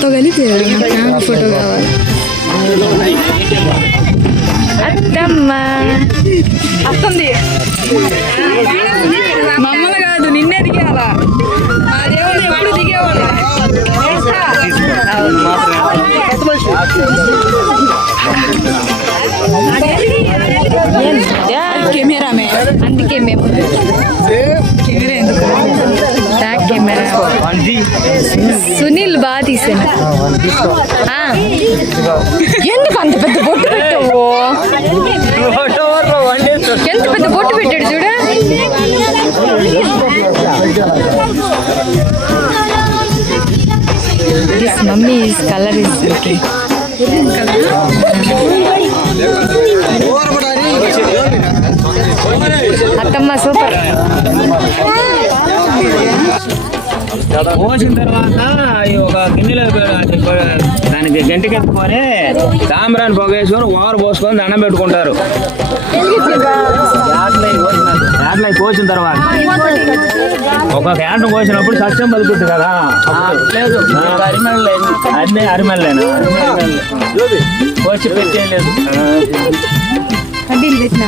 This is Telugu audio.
దాంతో కలిపి ఫోటో కావాలి. అత్తమ్మ అత్తంది మమ్మల్ని కాదు నిన్నే దిగేయాలా. మా దేవుడు ఎప్పుడు దిగేవాళ్ళు. కెమెరా అందుకే మేము కెమెరా ఎందుకు బ్యాక్ కెమెరా. సునీల్ బాగా తీసాను. ఎందుకు అంత పెద్ద బొట్టు పెట్టావు? ఎంత పెద్ద బొట్టు పెట్టాడు చూడ. This mummy is colour is okay. అత్తమ్మ సూపర్. పోసిన తర్వాత ఒక గిన్నెలో దానికి గంటికి ఎత్తుకొని సాంబ్రాన్ని పొగేసుకొని ఓవర్ పోసుకొని దండం పెట్టుకుంటారు. క్యాట్లు పోసిన తర్వాత ఒక క్యాట్ పోసినప్పుడు సత్యం బతుకుతుంది కదా. అన్నీ అరిమల్లేనా పోసి పెట్టేయలేదు. కడ్డీలు పెట్టినా